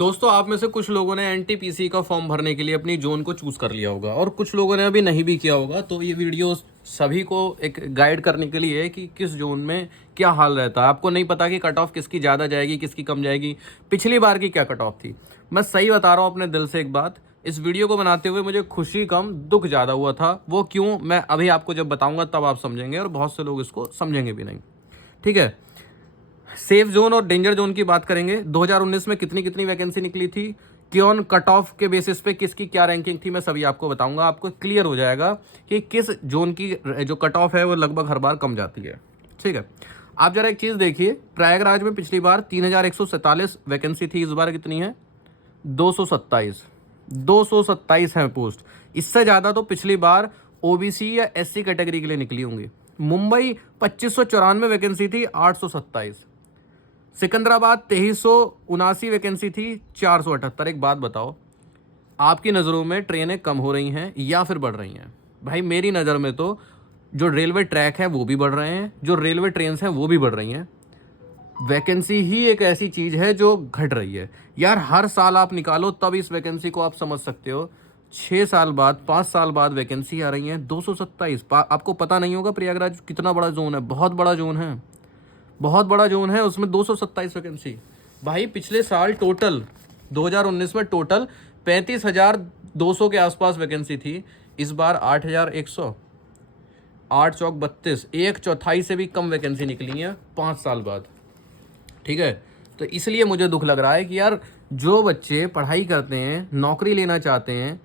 दोस्तों, आप में से कुछ लोगों ने एनटीपीसी का फॉर्म भरने के लिए अपनी जोन को चूज कर लिया होगा और कुछ लोगों ने अभी नहीं भी किया होगा। तो ये वीडियो सभी को एक गाइड करने के लिए है कि किस जोन में क्या हाल रहता है। आपको नहीं पता कि कट ऑफ किसकी ज़्यादा जाएगी, किसकी कम जाएगी, पिछली बार की क्या कट ऑफ थी। मैं सही बता रहा हूँ अपने दिल से एक बात, इस वीडियो को बनाते हुए मुझे खुशी कम दुख ज़्यादा हुआ था। वो क्यों, मैं अभी आपको जब बताऊँगा तब आप समझेंगे, और बहुत से लोग इसको समझेंगे भी नहीं। ठीक है, सेफ जोन और डेंजर जोन की बात करेंगे। 2019 में कितनी कितनी वैकेंसी निकली थी, क्यों कट ऑफ के बेसिस पे किसकी क्या रैंकिंग थी, मैं सभी आपको बताऊंगा। आपको क्लियर हो जाएगा कि किस जोन की जो कट ऑफ है वो लगभग हर बार कम जाती है। ठीक है, आप जरा एक चीज़ देखिए, प्रयागराज में पिछली बार 3147 वैकेंसी थी, इस बार कितनी है? 227। 227 है पोस्ट। इससे ज़्यादा तो पिछली बार ओबीसी या एससी कैटेगरी के लिए निकली होंगी। मुंबई 2594 वैकेंसी थी, 827। सिकंदराबाद 2379 वैकेंसी थी, 478। एक बात बताओ, आपकी नज़रों में ट्रेनें कम हो रही हैं या फिर बढ़ रही हैं? भाई मेरी नज़र में तो जो रेलवे ट्रैक है वो भी बढ़ रहे हैं, जो रेलवे ट्रेन्स हैं वो भी बढ़ रही हैं। वैकेंसी ही एक ऐसी चीज़ है जो घट रही है यार। हर साल आप निकालो तब इस वैकेंसी को आप समझ सकते हो। 6 साल बाद, 5 साल बाद वैकेंसी आ रही है 227। आपको पता नहीं होगा प्रयागराज कितना बड़ा जोन है, बहुत बड़ा जोन है, बहुत बड़ा जोन है, उसमें 227 वैकेंसी। भाई पिछले साल टोटल 2019 में टोटल 35,200 के आसपास वैकेंसी थी, इस बार 8,100। 8 चौक 32, एक चौथाई से भी कम वैकेंसी निकली है 5 साल बाद। ठीक है, तो इसलिए मुझे दुख लग रहा है कि यार जो बच्चे पढ़ाई करते हैं, नौकरी लेना चाहते हैं,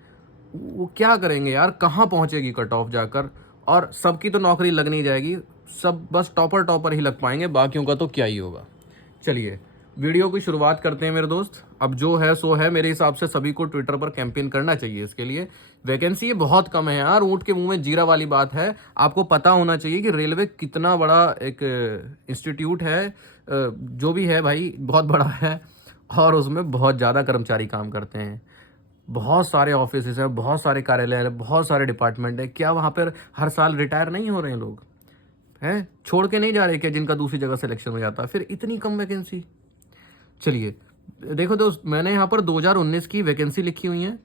वो क्या करेंगे यार, कहाँ पहुँचेगी कट ऑफ जाकर। और सबकी तो नौकरी लग नहीं जाएगी, सब बस टॉपर ही लग पाएंगे, बाकियों का तो क्या ही होगा। चलिए वीडियो की शुरुआत करते हैं मेरे दोस्त। अब जो है सो है, मेरे हिसाब से सभी को ट्विटर पर कैंपेन करना चाहिए इसके लिए। वैकेंसी ये बहुत कम है यार, ऊँट के मुंह में जीरा वाली बात है। आपको पता होना चाहिए कि रेलवे कितना बड़ा एक इंस्टीट्यूट है, जो भी है भाई बहुत बड़ा है, और उसमें बहुत ज़्यादा कर्मचारी काम करते हैं। बहुत सारे ऑफिस हैं, बहुत सारे कार्यालय हैं, बहुत सारे डिपार्टमेंट हैं। क्या वहाँ पर हर साल रिटायर नहीं हो रहे हैं लोग? हैं, छोड़ के नहीं जा रहे क्या जिनका दूसरी जगह सिलेक्शन हो जाता है? फिर इतनी कम वैकेंसी। चलिए देखो दोस्त, मैंने यहाँ पर 2019 की वैकेंसी लिखी हुई है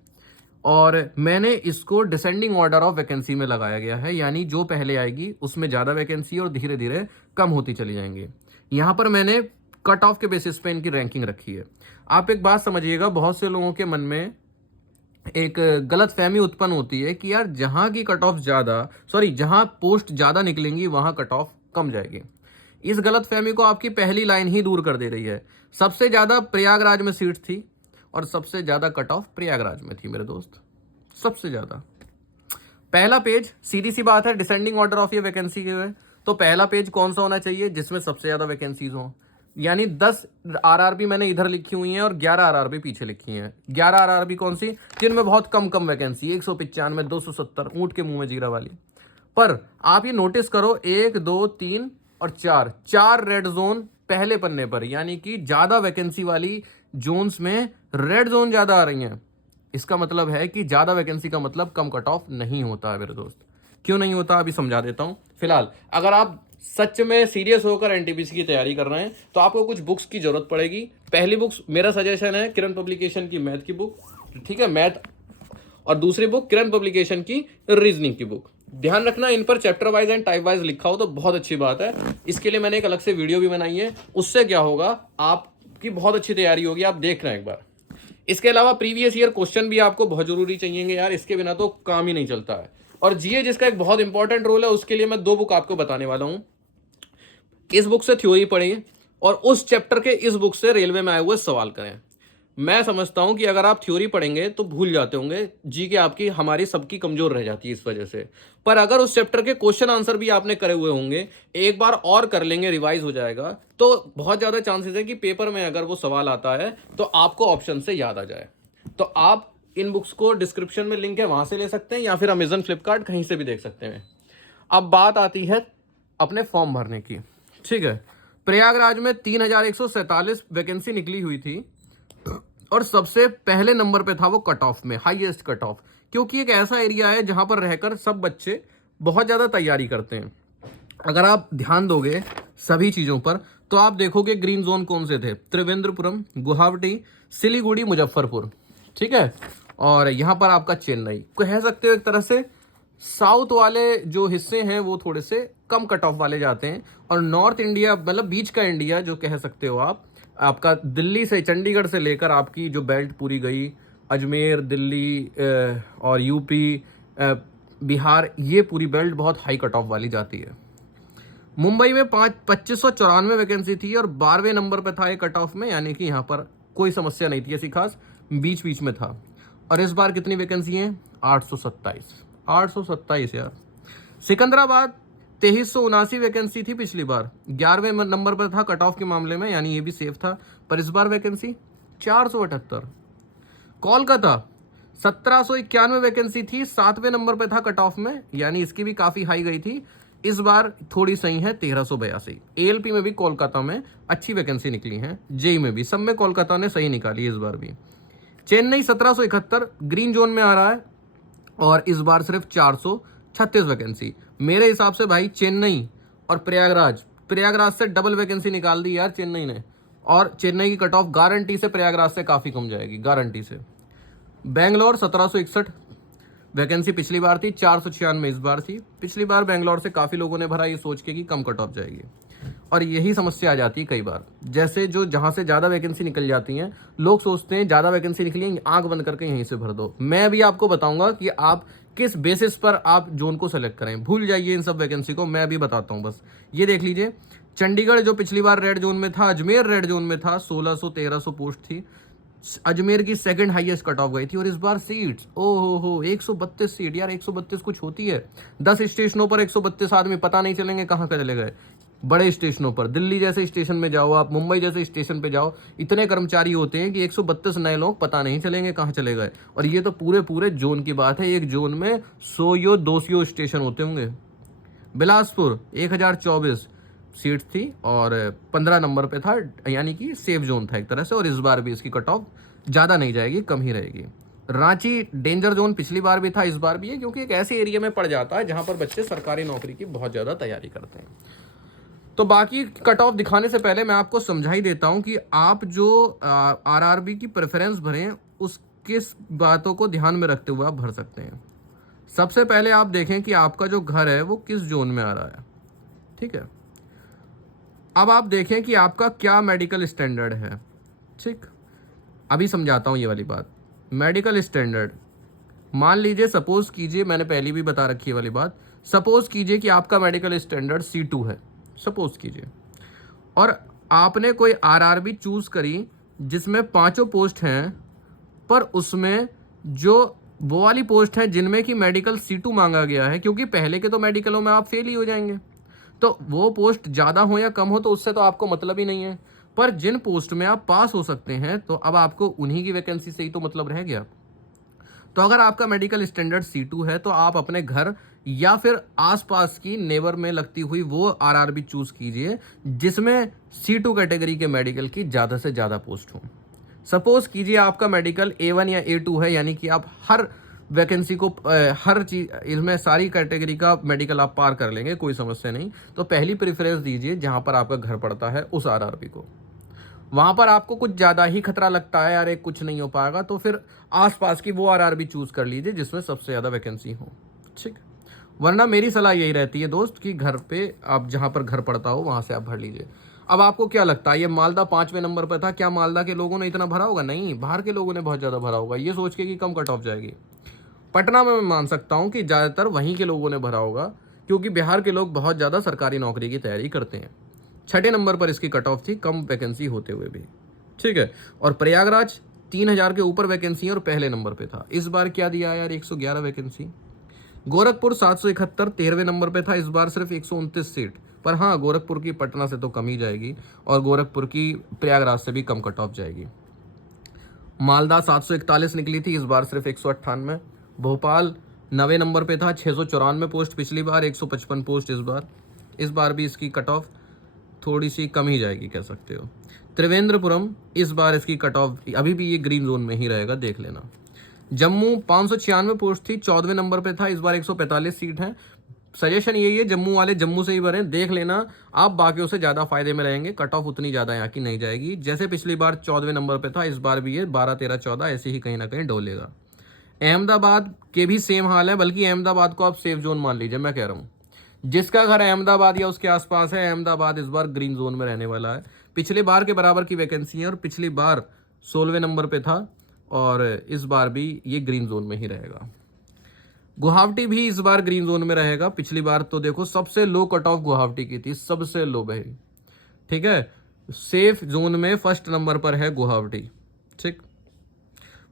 और मैंने इसको डिसेंडिंग ऑर्डर ऑफ वैकेंसी में लगाया गया है, यानी जो पहले आएगी उसमें ज़्यादा वैकेंसी और धीरे धीरे कम होती चली जाएंगी। यहाँ पर मैंने कट ऑफ के बेसिस पे इनकी रैंकिंग रखी है। आप एक बात समझिएगा, बहुत से लोगों के मन में एक गलत फहमी उत्पन्न होती है कि यार जहां की कट ऑफ जहां पोस्ट ज्यादा निकलेंगी वहां कट ऑफ कम जाएगी। इस गलत फहमी को आपकी पहली लाइन ही दूर कर दे रही है। सबसे ज्यादा प्रयागराज में सीट थी और सबसे ज्यादा कट ऑफ प्रयागराज में थी मेरे दोस्त, सबसे ज्यादा। पहला पेज, सीधी सी बात है, डिसेंडिंग ऑर्डर ऑफ ये वैकेंसी के है, तो पहला पेज कौन सा होना चाहिए? जिसमें सबसे ज्यादा वैकेंसीज हो। यानी 10 आरआरबी मैंने इधर लिखी हुई हैं और 11 आरआरबी पीछे लिखी हैं। 11 आरआरबी कौन सी? जिनमें बहुत कम कम वैकेंसी, 195, 270, ऊंट के मुंह में जीरा वाली। पर आप ये नोटिस करो, 1 2 3 और 4 रेड जोन पहले पन्ने पर, यानी कि ज्यादा वैकेंसी वाली जोन्स में रेड जोन ज्यादा आ रही हैं। इसका मतलब है कि ज्यादा वैकेंसी का मतलब कम कट ऑफ नहीं होता है मेरे दोस्त। क्यों नहीं होता अभी समझा देता हूं। फिलहाल अगर आप सच में सीरियस होकर एनटीपीसी की तैयारी कर रहे हैं तो आपको कुछ बुक्स की जरूरत पड़ेगी। पहली बुक्स मेरा सजेशन है किरण पब्लिकेशन की मैथ की बुक, ठीक है, मैथ, और दूसरी बुक किरण पब्लिकेशन की रीजनिंग की बुक। ध्यान रखना इन पर chapter wise and type wise लिखा हो तो बहुत अच्छी बात है। इसके लिए मैंने एक अलग से वीडियो भी बनाई है, उससे क्या होगा, आपकी बहुत अच्छी तैयारी होगी, आप देख रहे हैं एक बार। इसके अलावा प्रीवियस ईयर क्वेश्चन भी आपको बहुत जरूरी चाहिए यार, इसके बिना तो काम ही नहीं चलता है। और जीए जिसका एक बहुत इंपॉर्टेंट रोल है, उसके लिए मैं 2 बुक आपको बताने वाला हूं। इस बुक से थ्योरी पढ़िए और उस चैप्टर के इस बुक से रेलवे में आए हुए सवाल करें। मैं समझता हूं कि अगर आप थ्योरी पढ़ेंगे तो भूल जाते होंगे, जी के आपकी हमारी सबकी कमजोर रह जाती है इस वजह से। पर अगर उस चैप्टर के क्वेश्चन आंसर भी आपने करे हुए होंगे, एक बार और कर लेंगे, रिवाइज हो जाएगा, तो बहुत ज्यादा चांसेस है कि पेपर में अगर वो सवाल आता है तो आपको ऑप्शन से याद आ जाए। तो आप इन बुक्स को, डिस्क्रिप्शन में लिंक है, वहां से ले सकते हैं या फिर अमेजन, फ्लिपकार्ट, कहीं से भी देख सकते हैं। अब बात आती है अपने फॉर्म भरने की। ठीक है, प्रयागराज में 3147 वैकेंसी निकली हुई थी और सबसे पहले नंबर पे था वो कट ऑफ में, हाईएस्ट कट ऑफ, क्योंकि एक ऐसा एरिया है जहां पर रहकर सब बच्चे बहुत ज्यादा तैयारी करते हैं। अगर आप ध्यान दोगे सभी चीजों पर तो आप देखोगे ग्रीन जोन कौन से थे, त्रिवेंद्रपुरम, गुवाहाटी, सिलीगुड़ी, मुजफ्फरपुर, ठीक है। और यहाँ पर आपका चेन्नई, कह सकते हो एक तरह से साउथ वाले जो हिस्से हैं वो थोड़े से कम कट ऑफ वाले जाते हैं, और नॉर्थ इंडिया मतलब बीच का इंडिया जो कह सकते हो आप, आपका दिल्ली से, चंडीगढ़ से लेकर आपकी जो बेल्ट पूरी गई, अजमेर, दिल्ली और यूपी, बिहार, ये पूरी बेल्ट बहुत हाई कट ऑफ वाली जाती है। मुंबई में 2594 वैकेंसी थी और 12वें नंबर पे था ये कट ऑफ में, यानी कि यहाँ पर कोई समस्या नहीं थी ऐसी खास, बीच बीच में था। और इस बार कितनी वैकेंसी है? 827 यार। सिकंदराबाद 2379 वैकेंसी थी पिछली बार, 11वें नंबर पर था कट ऑफ के मामले में, यानी ये भी सेफ था, पर इस बार वैकेंसी 478। कोलकाता 1791 वैकेंसी थी, 7वें नंबर पे था कट ऑफ में, यानी इसकी भी काफी हाई गई थी, इस बार थोड़ी सही है 1382। एएलपी में भी कोलकाता में अच्छी वैकेंसी निकली है, जेई में भी, सब में कोलकाता ने सही निकाली इस बार भी। चेन्नई 1771 ग्रीन जोन में आ रहा है और इस बार सिर्फ 436 वैकेंसी। मेरे हिसाब से भाई चेन्नई और प्रयागराज से डबल वैकेंसी निकाल दी यार चेन्नई ने, और चेन्नई की कट ऑफ गारंटी से प्रयागराज से काफी कम जाएगी, गारंटी से। बेंगलोर 1761 वैकेंसी पिछली बार थी, 496 इस बार थी। पिछली बार बेंगलोर से काफी लोगों ने भरा ये सोच के कि कम कट ऑफ जाएगी, और यही समस्या आ जाती है कई बार, जैसे जो जहां से ज्यादा वैकेंसी निकल जाती हैं, लोग सोचते हैं ज्यादा वैकेंसी निकली है, आंख बंद करके यहीं से भर दो। मैं अभी आपको बताऊंगा कि आप किस बेसिस पर आप जोन को सेलेक्ट करें, भूल जाइए इन सब वैकेंसी को, मैं अभी बताता हूं। बस ये देख लीजिए, चंडीगढ़ जो पिछली बार रेड जोन में था, अजमेर रेड जोन में था, 1600-1300 पोस्ट थी, अजमेर की सेकंड हाईएस्ट कट ऑफ गई थी, और इस बार सीट्स हो 132 सीट यार, 132 कुछ होती है, 10 स्टेशनों पर 132 आदमी, पता नहीं चलेंगे कहाँ का चले गए। बड़े स्टेशनों पर, दिल्ली जैसे स्टेशन में जाओ आप, मुंबई जैसे स्टेशन पे जाओ, इतने कर्मचारी होते हैं कि 132 नए लोग पता नहीं चलेंगे कहाँ चले गए। और ये तो पूरे जोन की बात है, एक जोन में 100-200 स्टेशन होते होंगे। बिलासपुर 1024 सीट थी और 15 नंबर पे था, यानी कि सेफ जोन था एक तरह से, और इस बार भी इसकी कट ऑफ ज़्यादा नहीं जाएगी, कम ही रहेगी। रांची डेंजर जोन पिछली बार भी था, इस बार भी है, क्योंकि एक ऐसे एरिया में पड़ जाता है जहां पर बच्चे सरकारी नौकरी की बहुत ज़्यादा तैयारी करते हैं। तो बाकी कट ऑफ दिखाने से पहले मैं आपको समझा ही देता हूं कि आप जो आरआरबी की प्रेफरेंस भरें, उस किस बातों को ध्यान में रखते हुए आप भर सकते हैं। सबसे पहले आप देखें कि आपका जो घर है वो किस जोन में आ रहा है, ठीक है। अब आप देखें कि आपका क्या मेडिकल स्टैंडर्ड है, ठीक। अभी समझाता हूँ ये वाली बात। मेडिकल स्टैंडर्ड, मान लीजिए, सपोज कीजिए, मैंने पहले भी बता रखी है वाली बात, सपोज कीजिए कि आपका मेडिकल स्टैंडर्ड C2 है, सपोज कीजिए, और आपने कोई आरआरबी चूज करी जिसमें 5 पोस्ट हैं, पर उसमें जो वो वाली पोस्ट है जिनमें कि मेडिकल C2 मांगा गया है, क्योंकि पहले के तो मेडिकलों में आप फेल ही हो जाएंगे, तो वो पोस्ट ज़्यादा हो या कम हो तो उससे तो आपको मतलब ही नहीं है। पर जिन पोस्ट में आप पास हो सकते हैं, तो अब आपको उन्हीं की वैकेंसी से ही तो मतलब रह गया। तो अगर आपका मेडिकल स्टैंडर्ड C2 है, तो आप अपने घर या फिर आसपास की नेबर में लगती हुई वो आरआरबी चूज कीजिए जिसमें C2 कैटेगरी के मेडिकल की ज़्यादा से ज़्यादा पोस्ट हो। सपोज कीजिए आपका मेडिकल A1 या A2 है, यानी कि आप हर वैकेंसी को, हर चीज इसमें सारी कैटेगरी का मेडिकल आप पार कर लेंगे, कोई समस्या नहीं। तो पहली प्रेफरेंस दीजिए जहां पर आपका घर पड़ता है उस आरआरबी को। वहां पर आपको कुछ ज़्यादा ही खतरा लगता है, अरे कुछ नहीं हो पाएगा, तो फिर आसपास की वो आरआरबी चूज कर लीजिए जिसमें सबसे ज़्यादा वैकेंसी हो, ठीक। वरना मेरी सलाह यही रहती है दोस्त कि घर पे आप जहाँ पर घर पड़ता हो वहाँ से आप भर लीजिए। अब आपको क्या लगता है, ये मालदा 5वें नंबर पर था, क्या मालदा के लोगों ने इतना भरा होगा? नहीं, बाहर के लोगों ने बहुत ज़्यादा भरा होगा, ये सोच के कि कम कट ऑफ जाएगी। पटना में मैं मान सकता हूँ कि ज़्यादातर वहीं के लोगों ने भरा होगा, क्योंकि बिहार के लोग बहुत ज़्यादा सरकारी नौकरी की तैयारी करते हैं। 6ठे नंबर पर इसकी कट ऑफ थी, कम वैकेंसी होते हुए भी, ठीक है। और प्रयागराज 3000 के ऊपर वैकेंसी और पहले नंबर पे था। इस बार क्या दिया यार, 111 वैकेंसी। गोरखपुर 771 13वें नंबर पे था, इस बार सिर्फ 129 सीट। पर हाँ, गोरखपुर की पटना से तो कम ही जाएगी और गोरखपुर की प्रयागराज से भी कम कट ऑफ जाएगी। मालदा 741 निकली थी, इस बार सिर्फ 198। भोपाल 9वें नंबर पे था, 694 पोस्ट पिछली बार, 155 पोस्ट इस बार भी इसकी कट ऑफ थोड़ी सी कम ही जाएगी कह सकते हो। त्रिवेंद्रपुरम, इस बार इसकी कट ऑफ अभी भी ये ग्रीन जोन में ही रहेगा, देख लेना। जम्मू 596 पोस्ट थी, 14वें नंबर पे था, इस बार 145 सीट है। सजेशन यही है, जम्मू वाले जम्मू से ही भरें, देख लेना आप बाकियों से ज़्यादा फायदे में रहेंगे। कट ऑफ उतनी ज़्यादा यहाँ की नहीं जाएगी। जैसे पिछली बार 14वें नंबर पे था, इस बार भी ये 12, 13, 14 ऐसे ही कहीं ना कहीं डोलेगा। अहमदाबाद के भी सेम हाल है, बल्कि अहमदाबाद को आप सेफ जोन मान लीजिए। मैं कह रहा हूँ जिसका घर अहमदाबाद या उसके आसपास है, अहमदाबाद इस बार ग्रीन जोन में रहने वाला है। पिछले बार के बराबर की वैकेंसी है और पिछली बार 16वें नंबर पे था और इस बार भी ये ग्रीन जोन में ही रहेगा। गुवाहाटी भी इस बार ग्रीन जोन में रहेगा। पिछली बार तो देखो सबसे लो कट ऑफ गुवाहाटी की थी, सबसे लो भाई। ठीक है, सेफ जोन में फर्स्ट नंबर पर है गुवाहाटी। ठीक,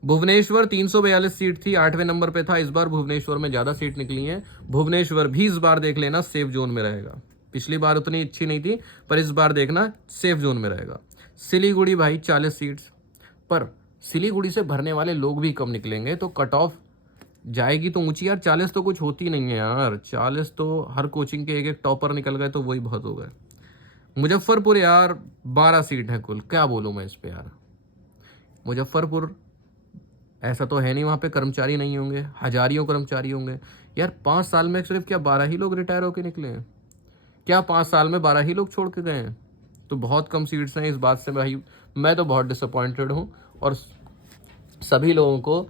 भुवनेश्वर 342 सीट थी, 8वें नंबर पे था। इस बार भुवनेश्वर में ज्यादा सीट निकली हैं। भुवनेश्वर भी इस बार देख लेना सेफ जोन में रहेगा। पिछली बार उतनी अच्छी नहीं थी, पर इस बार देखना सेफ जोन में रहेगा। सिलीगुड़ी भाई 40 सीट्स, पर सिलीगुड़ी से भरने वाले लोग भी कम निकलेंगे, तो कट ऑफ जाएगी तो ऊंची यार। 40 तो कुछ होती नहीं है यार, 40 तो हर कोचिंग के एक एक टॉपर निकल गए तो वही बहुत हो गए। मुजफ्फरपुर यार 12 सीट है कुल, क्या बोलूँ मैं इस पे यार। मुजफ्फरपुर ऐसा तो है नहीं वहाँ पे कर्मचारी नहीं होंगे, हजारियों कर्मचारी होंगे यार। 5 साल में सिर्फ क्या 12 ही लोग रिटायर होके निकले हैं? क्या 5 साल में 12 ही लोग छोड़ के गए हैं? तो बहुत कम सीट्स हैं। इस बात से भाई मैं तो बहुत डिसअपॉइंटेड हूँ और सभी लोगों को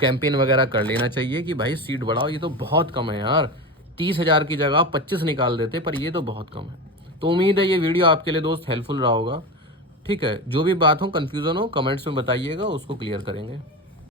कैंपेन वगैरह कर लेना चाहिए कि भाई सीट बढ़ाओ। ये तो बहुत कम है यार, 30,000 की जगह 25 निकाल देते, पर ये तो बहुत कम है। तो उम्मीद है ये वीडियो आपके लिए दोस्त हेल्पफुल रहा होगा। ठीक है, जो भी बात हो, कन्फ्यूज़न हो, कमेंट्स में बताइएगा, उसको क्लियर करेंगे।